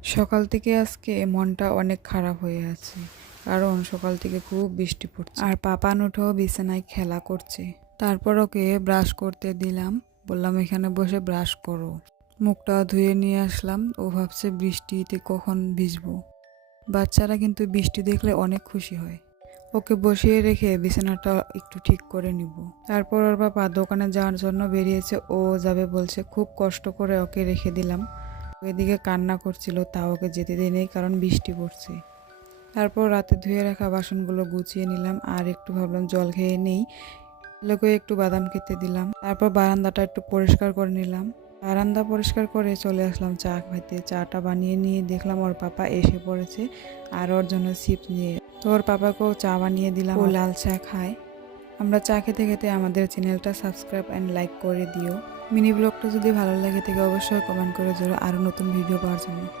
সকাল থেকে আজকে মনটা অনেক খারাপ হয়ে আছে, কারণ সকাল থেকে খুব বৃষ্টি পড়ছে আর পাপান উঠেও বিছানায় খেলা করছে। তারপর ওকে ব্রাশ করতে দিলাম, বললাম এখানে বসে ব্রাশ করো। মুখটা ধুয়ে নিয়ে আসলাম, ও ভাবছে বৃষ্টিতে কখন ভিজবো। বাচ্চারা কিন্তু বৃষ্টি দেখলে অনেক খুশি হয়। ওকে বসিয়ে রেখে বিছানাটা একটু ঠিক করে নিব। তারপর ওর বাবা দোকানে যাওয়ার জন্য বেরিয়েছে, ও যাবে বলছে। খুব কষ্ট করে ওকে রেখে দিলাম। এদিকে কান্না করছিল, তা ওকে যেতে দিই নেই, কারণ বৃষ্টি পড়ছে। তারপর রাতে ধুয়ে রাখা বাসনগুলো গুছিয়ে নিলাম, আর একটু ভাবলাম জল খেয়ে নেই। লোকে একটু বাদাম খেতে দিলাম। তারপর বারান্দাটা একটু পরিষ্কার করে নিলাম। বারান্দা পরিষ্কার করে চলে আসলাম চা খাইতে। চাটা বানিয়ে নিয়ে দেখলাম ওর পাপা এসে পড়েছে, আর ওর জন্য চিপস নিয়ে। তো ওর পাপাকেও চা বানিয়ে দিলাম, ও লাল চা খায়। আমরা চা খেতে খেতে আমাদের চ্যানেলটা সাবস্ক্রাইব অ্যান্ড লাইক করে দিও। মিনি ব্লগটা যদি ভালো লাগে থাকে অবশ্যই কমেন্ট করে জোড়ো আরও নতুন ভিডিও পাওয়ার জন্য।